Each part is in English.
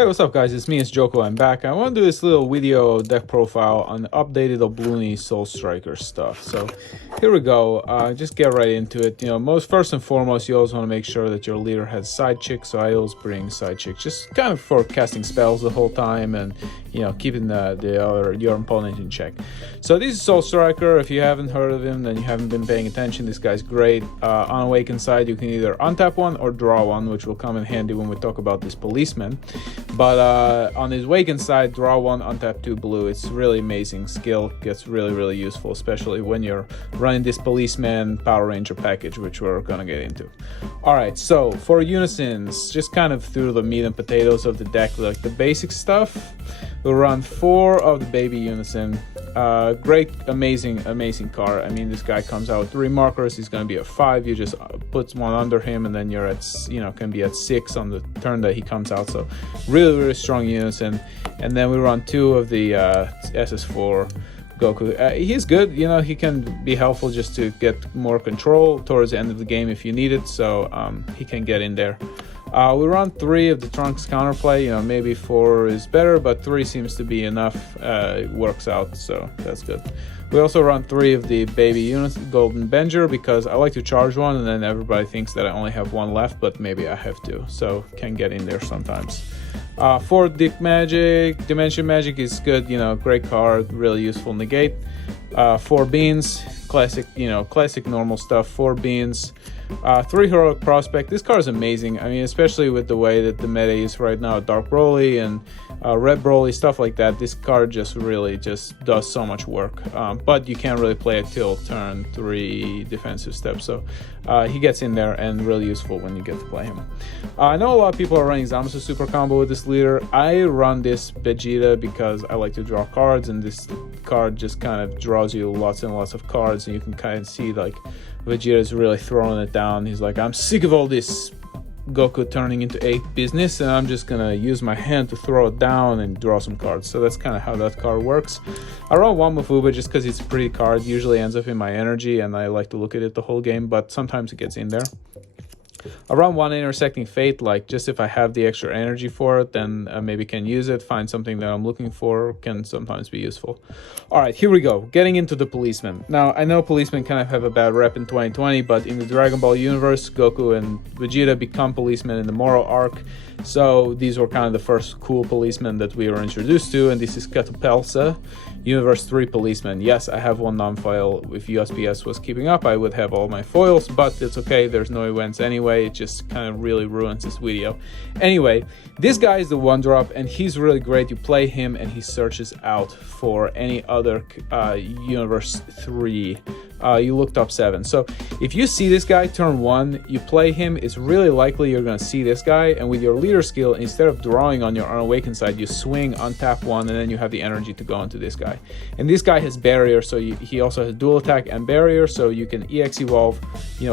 Hey, what's up guys, it's me, it's Joko, I'm back. I want to do this little video deck profile on the updated OBLUNI Soul Striker stuff. So here we go, just get right into it. First and foremost, you always want to make sure that your leader has side chick, so I always bring side chick, just kind of for casting spells the whole time and, keeping your opponent in check. So this is Soul Striker. If you haven't heard of him, then you haven't been paying attention. This guy's great. On Awakened side, you can either untap one or draw one, which will come in handy when we talk about this Policeman. But on his Awakened side, draw one, untap 2 blue. It's really amazing skill. Gets really useful, especially when you're running this Policeman Power Ranger package, which we're gonna get into. Alright, so for unisons, just kind of through the meat and potatoes of the deck, like the basic stuff, we'll run 4 of the baby unison. Great, amazing card. I mean, this guy comes out with 3 markers. He's going to be a 5. You just put one under him, and then you're at, can be at 6 on the turn that he comes out. So really strong unison. And then we run 2 of the SS4 Goku. He's good. He can be helpful just to get more control towards the end of the game if you need it. So he can get in there. We run 3 of the Trunks counterplay. Maybe 4 is better, but 3 seems to be enough. It works out, so that's good. We also run 3 of the baby units, Golden Benger, because I like to charge one, and then everybody thinks that I only have 1 left, but maybe I have 2, so can get in there sometimes. 4 Dimension Magic is good. Great card, really useful. Negate. 4 Beans, classic normal stuff. 4 Beans. 3 Heroic Prospect. This card is amazing. I mean, especially with the way that the meta is right now, Dark Broly and Red Broly, stuff like that. This card just does so much work. But you can't really play it till turn 3 defensive steps. So he gets in there and really useful when you get to play him. I know a lot of people are running Zamasu Super Combo with this leader. I run this Vegeta because I like to draw cards, and this card just kind of draws you lots and lots of cards, and you can kind of see like Vegeta's really throwing it down. He's like, I'm sick of all this Goku turning into 8 business, and I'm just gonna use my hand to throw it down and draw some cards. So that's kind of how that card works. I run 1 Mafuba just because it's a pretty card. Usually ends up in my energy, and I like to look at it the whole game, but sometimes it gets in there. I run 1 Intersecting Fate, like just if I have the extra energy for it, then maybe can use it, find something that I'm looking for, can sometimes be useful. Alright, here we go, getting into the Policemen. Now, I know Policemen kind of have a bad rep in 2020, but in the Dragon Ball universe, Goku and Vegeta become Policemen in the Moro arc, so these were kind of the first cool Policemen that we were introduced to, and this is Katapelsa, Universe 3 Policemen. Yes, I have 1 non-foil. If USPS was keeping up, I would have all my foils, but it's okay, there's no events anyway. It just kind of really ruins this video. Anyway, this guy is the 1-drop, and he's really great. You play him, and he searches out for any other Universe 3. You looked up 7. So if you see this guy turn 1, you play him, it's really likely you're going to see this guy, and with your leader skill, instead of drawing on your unawakened side, you swing, untap 1, and then you have the energy to go into this guy. And this guy has barrier, so he also has dual attack and barrier, so you can EX evolve,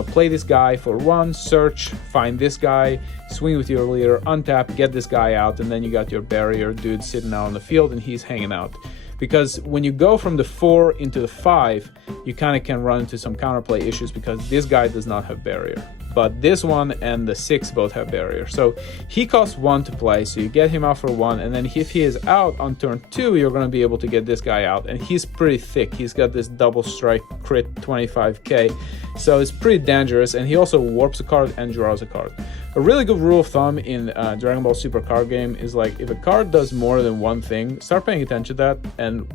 play this guy for 1, search, find this guy, swing with your leader, untap, get this guy out, and then you got your barrier dude sitting out on the field, and he's hanging out. Because when you go from the 4 into the 5, you kind of can run into some counterplay issues because this guy does not have barrier. But this one and the 6 both have barrier. So he costs 1 to play, so you get him out for 1, and then if he is out on turn 2, you're going to be able to get this guy out. And he's pretty thick. He's got this double strike crit 25k, so it's pretty dangerous, and he also warps a card and draws a card. A really good rule of thumb in Dragon Ball Super card game is like, if a card does more than one thing, start paying attention to that, and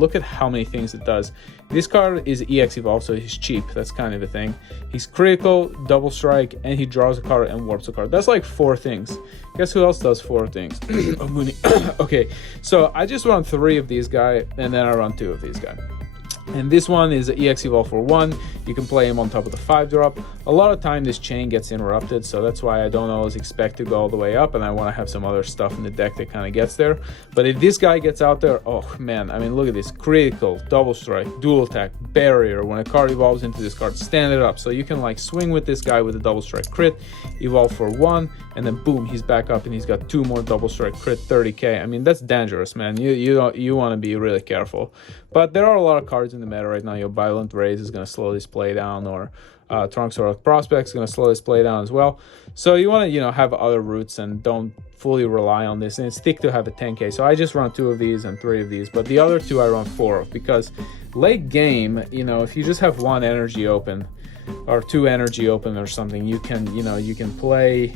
look at how many things it does. This card is EX Evolve, so he's cheap. That's kind of a thing. He's critical, double strike, and he draws a card and warps a card. That's like 4 things. Guess who else does 4 things? OBLUNI. Okay, so I just run 3 of these guys, and then I run 2 of these guys. And this one is EX Evolve for 1. You can play him on top of the 5-drop. A lot of time this chain gets interrupted, so that's why I don't always expect to go all the way up, and I want to have some other stuff in the deck that kind of gets there. But if this guy gets out there, oh man, I mean, look at this. Critical, double strike, dual attack, barrier. When a card evolves into this card, stand it up. So you can like swing with this guy with a double strike crit, evolve for 1, and then boom, he's back up and he's got 2 more double strike crit 30k. I mean, that's dangerous, man. You want to be really careful. But there are a lot of cards in the meta right now. Your Violent Raise is going to slow this play down, or Trunks or Prospect's gonna slow this play down as well. So you want to, you know, have other routes and don't fully rely on this, and stick to have a 10k. So I just run 2 of these and 3 of these, but the other 2 I run 4 of, because late game, you know, if you just have 1 energy open or 2 energy open or something, you can, you know, you can play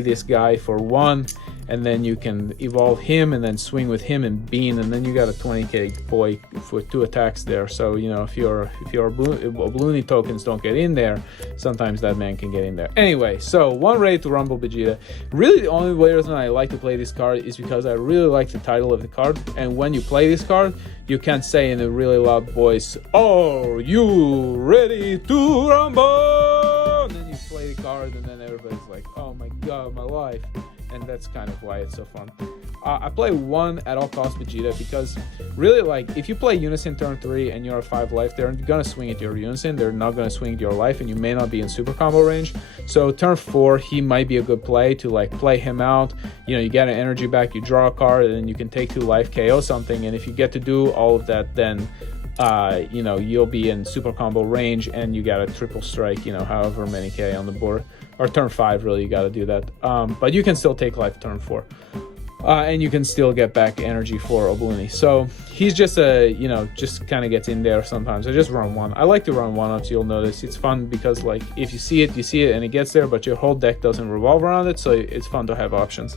this guy for 1, and then you can evolve him and then swing with him and Bean, and then you got a 20k boy for 2 attacks there. So, you know, if your OBLUNI tokens don't get in there, sometimes that man can get in there. Anyway, so 1 ready to rumble Vegeta. Really, the only reason I like to play this card is because I really like the title of the card, and when you play this card, you can't say in a really loud voice, "Are you ready to rumble?" And then you play the card, and then everybody's like, "Oh my god, my life." And that's kind of why it's so fun. I play 1 at all costs Vegeta, because really, like, if you play Unison turn 3 and you're at 5 life, they're gonna swing at your Unison, they're not gonna swing at your life, and you may not be in super combo range. So turn 4, he might be a good play to, like, play him out. You know, you get an energy back, you draw a card, and then you can take 2 life, KO something, and if you get to do all of that, then you know, you'll be in super combo range, and you got a triple strike, you know, however many K on the board. Or turn 5, really, you got to do that. But you can still take life turn 4. And you can still get back energy for OBLUNI. So he's just you know, just kind of gets in there sometimes. I just run 1. I like to run 1-ups, you'll notice. It's fun because, like, if you see it, and it gets there, but your whole deck doesn't revolve around it, so it's fun to have options.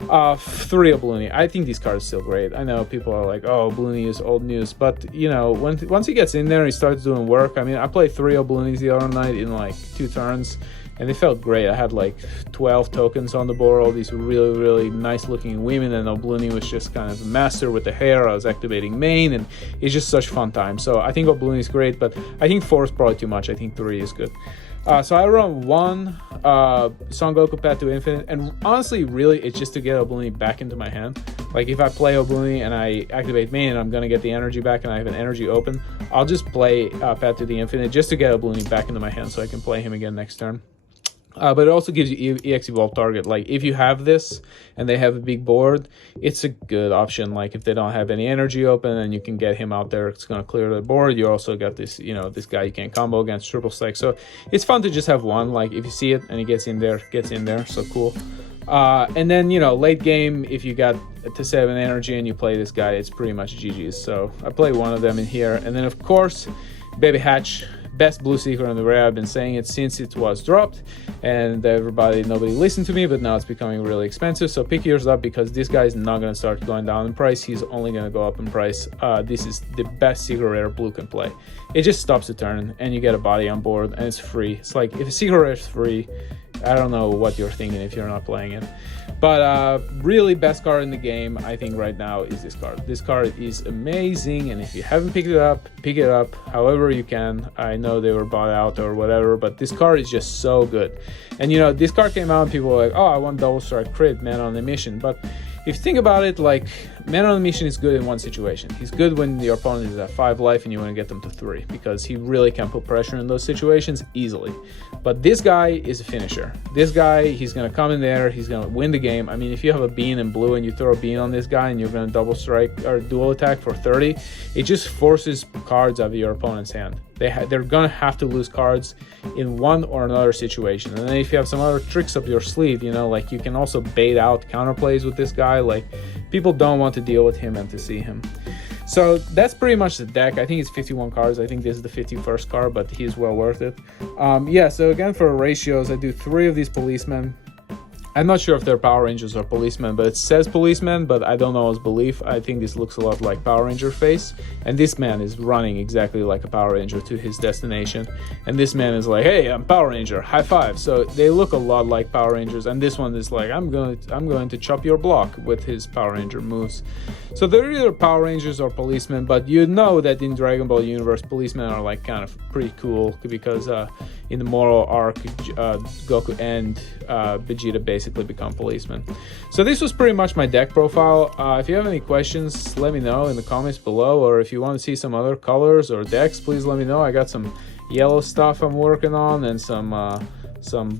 3 OBLUNI. I think these cards are still great. I know people are like, "Oh, OBLUNI is old news," but, you know, once he gets in there and he starts doing work, I mean, I played 3 OBLUNIs the other night in, like, 2 turns, and they felt great. I had like 12 tokens on the board, all these really, really nice looking women, and OBLUNI was just kind of a master with the hair. I was activating main, and it's just such fun time. So I think OBLUNI is great, but I think 4 is probably too much. I think 3 is good. So I run 1 Son Goku Path to Infinite, and honestly, really, it's just to get OBLUNI back into my hand. Like, if I play OBLUNI and I activate main and I'm gonna get the energy back and I have an energy open, I'll just play Path to the Infinite just to get OBLUNI back into my hand so I can play him again next turn. But it also gives you EX Evolve target. Like, if you have this and they have a big board, it's a good option. Like, if they don't have any energy open and you can get him out there, it's going to clear the board. You also got this, you know, this guy you can combo against triple stack. So it's fun to just have 1. Like, if you see it and he gets in there, so cool. And then, you know, late game, if you got to 7 energy and you play this guy, it's pretty much GG's. So I play 1 of them in here. And then, of course, Baby Hatch. Best blue secret in the rare. I've been saying it since it was dropped, and nobody listened to me, but now it's becoming really expensive. So pick yours up, because this guy is not going to start going down in price. He's only going to go up in price. This is the best secret rare blue can play. It just stops the turn and you get a body on board, and it's free. It's like, if a secret rare is free, I don't know what you're thinking if you're not playing it. But really, best card in the game, I think, right now is this card. This card is amazing, and if you haven't picked it up, pick it up however you can. I know they were bought out or whatever, but this card is just so good. And, you know, this card came out and people were like, "Oh, I want double strike crit, man on a mission." But if you think about it, like, Man on a Mission is good in one situation. He's good when your opponent is at 5 life and you want to get them to 3, because he really can put pressure in those situations easily. But this guy is a finisher. This guy, he's going to come in there, he's going to win the game. I mean, if you have a Bean in blue and you throw a Bean on this guy and you're going to double strike or dual attack for 30, it just forces cards out of your opponent's hand. They're going to have to lose cards in one or another situation. And then if you have some other tricks up your sleeve, you know, like, you can also bait out counterplays with this guy. Like, people don't want to deal with him and to see him. So that's pretty much the deck. I think it's 51 cards. I think this is the 51st card, but he's well worth it. Yeah, so again, for ratios, I do 3 of these Policemen. I'm not sure if they're Power Rangers or Policemen, but it says Policemen, but I don't know his belief. I think this looks a lot like Power Ranger face, and this man is running exactly like a Power Ranger to his destination, and this man is like, "Hey, I'm Power Ranger, high five." So they look a lot like Power Rangers, and this one is like, I'm going to chop your block with his Power Ranger moves. So they're either Power Rangers or Policemen, but you know that in Dragon Ball universe, Policemen are like kind of pretty cool, because in the moral arc, Goku and Vegeta basically become Policemen. So this was pretty much my deck profile. If you have any questions, let me know in the comments below, or if you want to see some other colors or decks, please let me know. I got some yellow stuff I'm working on, and some some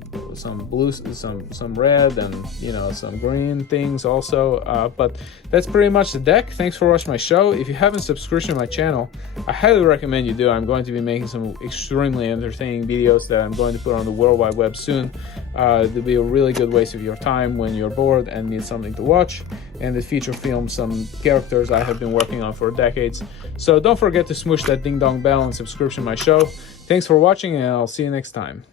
blue, some red, and you know, some green things also. But that's pretty much the deck. Thanks for watching my show. If you haven't subscribed to my channel, I highly recommend you do. I'm going to be making some extremely entertaining videos that I'm going to put on the World Wide Web soon. It'll be a really good waste of your time when you're bored and need something to watch, and it feature film some characters I have been working on for decades. So don't forget to smush that ding dong bell and subscription to my show. Thanks for watching, and I'll see you next time.